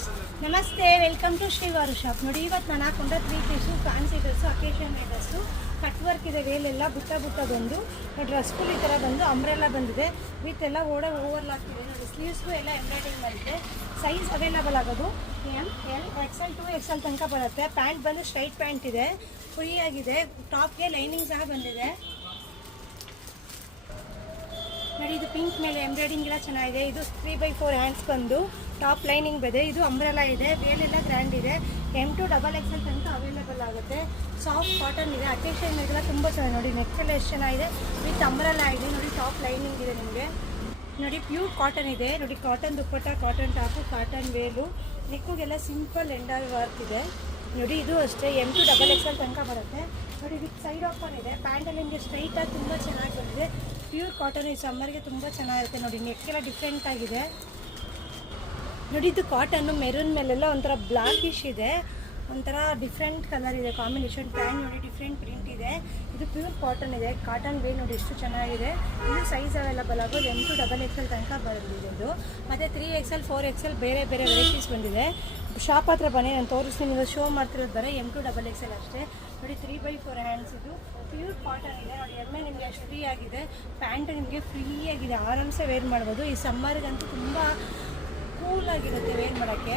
Friends, ನಮಸ್ತೆ. Welcome to Srivaru shop. ನೋಡಿ, ಇವತ್ತು ನಾನು ಹಾಕೊಂಡ್ರೆ 3 piece fancy dress, occasion dress, cut work ಇದೆ. ವೇಲೆಲ್ಲ ಬುಟ್ಟ ಬಂದು ಡ್ರೆಸ್ ಫುಲ್ ಈ ಥರ ಬಂದು ಅಂಬ್ರೆಲ್ಲ ಬಂದಿದೆ. ವಿತ್ ಎಲ್ಲ ಓವರ್ಲಾಕ್ ಇದೆ. ನೋಡಿ, ಸ್ಲೀವ್ಸ್ಗೂ ಎಲ್ಲ ಎಂಬ್ರಾಯ್ಡಿಂಗ್ ಬರುತ್ತೆ. ಸೈಜ್ ಅವೈಲಬಲ್ ಆಗೋದು ಎಮ್, ಎಲ್, XL, 2XL ತನಕ ಬರುತ್ತೆ. ಪ್ಯಾಂಟ್ ಬಂದು ಸ್ಟ್ರೈಟ್ ಪ್ಯಾಂಟ್ ಇದೆ, ಫ್ರೀ ಆಗಿದೆ. ಟಾಪ್ಗೆ ಲೈನಿಂಗ್ ಸಹ ಬಂದಿದೆ. ನೋಡಿ, ಇದು ಪಿಂಕ್ ಮೇಲೆ ಎಂಬ್ರಾಯ್ಡಿಂಗ್ ಎಲ್ಲ ಚೆನ್ನಾಗಿದೆ. ಇದು 3/4 ಹ್ಯಾಂಡ್ಸ್ ಬಂದು ಟಾಪ್ ಲೈನಿಂಗ್ ಇದೆ. ಇದು ಅಂಬ್ರೆಲಾ ಇದೆ. ವೇಲೆಲ್ಲ ಗ್ರ್ಯಾಂಡ್ ಇದೆ. M2XXL ತನಕ ಅವೈಲೇಬಲ್ ಆಗುತ್ತೆ. ಸಾಫ್ಟ್ ಕಾಟನ್ ಇದೆ. ಅಕೇಶನ್ ಇದೆಲ್ಲ ತುಂಬ ಚೆನ್ನಾಗಿದೆ. ನೋಡಿ, ನೆಕ್ ಎಲ್ಲ ಎಷ್ಟು ಚೆನ್ನಾಗಿದೆ. ವಿತ್ ಅಂಬ್ರೆಲಾ ಇದೆ. ನೋಡಿ, ಟಾಪ್ ಲೈನಿಂಗ್ ಇದೆ. ನಿಮಗೆ ನೋಡಿ, ಪ್ಯೂರ್ ಕಾಟನ್ ಇದೆ. ನೋಡಿ, cotton dupatta, cotton top, cotton veil, ನೆಕ್ಕಿಗೆಲ್ಲ ಸಿಂಪಲ್ ಎಂಡಾಲ್ ವರ್ಕ್ ಇದೆ. ನೋಡಿ, ಇದು ಅಷ್ಟೇ M2XXL ತನಕ ಬರುತ್ತೆ. ನೋಡಿ, ವಿತ್ ಸೈಡ್ ಓಪನ್ ಇದೆ. ಪ್ಯಾಂಟಲ್ಲಿ ನಿಮಗೆ ಸ್ಟ್ರೈಟಾಗಿ ತುಂಬ ಚೆನ್ನಾಗಿ ಬಂದಿದೆ. ಪ್ಯೂರ್ ಕಾಟನ್ ಈ ಸಮ್ಮರ್ಗೆ ತುಂಬ ಚೆನ್ನಾಗಿರುತ್ತೆ. ನೋಡಿ, ನೆಕ್ಕೆಲ್ಲ ಡಿಫ್ರೆಂಟ್ ಆಗಿದೆ. ನೋಡಿ, ಇದು ಕಾಟನ್ನು ಮೆರೂನ್ ಮೇಲೆಲ್ಲ ಒಂಥರ ಬ್ಲಾಕಿಶ್ ಇದೆ. ಒಂಥರ ಡಿಫ್ರೆಂಟ್ ಕಲರ್ ಇದೆ ಕಾಂಬಿನೇಷನ್. ಪ್ಯಾಂಟ್ ನೋಡಿ, ಡಿಫ್ರೆಂಟ್ ಪ್ರಿಂಟ್ ಇದೆ. ಇದು ಪ್ಯೂರ್ ಕಾಟನ್ ಇದೆ. ಕಾಟನ್ ವೇ ನೋಡಿ ಎಷ್ಟು ಚೆನ್ನಾಗಿದೆ. ಇದು ಸೈಜ್ ಅವೈಲಬಲ್ ಆಗೋದು M2XXL ತನಕ ಬಂದಿದೆ. ಇದು ಮತ್ತು 3XL, 4XL ಬೇರೆ ಬೇರೆ ವೆರೈಟೀಸ್ ಬಂದಿದೆ. ಶಾಪ್ ಹತ್ರ ಬನ್ನಿ, ನಾನು ತೋರಿಸ್ತೀನಿ. ನೀವು ಶೋ ಮಾಡ್ತಿರೋದು ಬರೀ M2XXL ಅಷ್ಟೇ. ನೋಡಿ, 3/4 ಹ್ಯಾಂಡ್ಸ್ ಇದು ಪ್ಯೂರ್ ಕಾಟನ್ ಇದೆ. ನೋಡಿ, ಎಮ್ಮೆ ನಿಮಗೆ ಅಷ್ಟು ಫ್ರೀ ಆಗಿದೆ. ಪ್ಯಾಂಟ್ ನಿಮಗೆ ಫ್ರೀ ಆಗಿದೆ. ಆರಾಮ್ಸೆ ವೇರ್ ಮಾಡ್ಬೋದು. ಈ ಸಮ್ಮರ್ಗಂತೂ ತುಂಬ ಕೂಲಾಗಿರುತ್ತೆ ವೇರ್ ಮಾಡೋಕ್ಕೆ.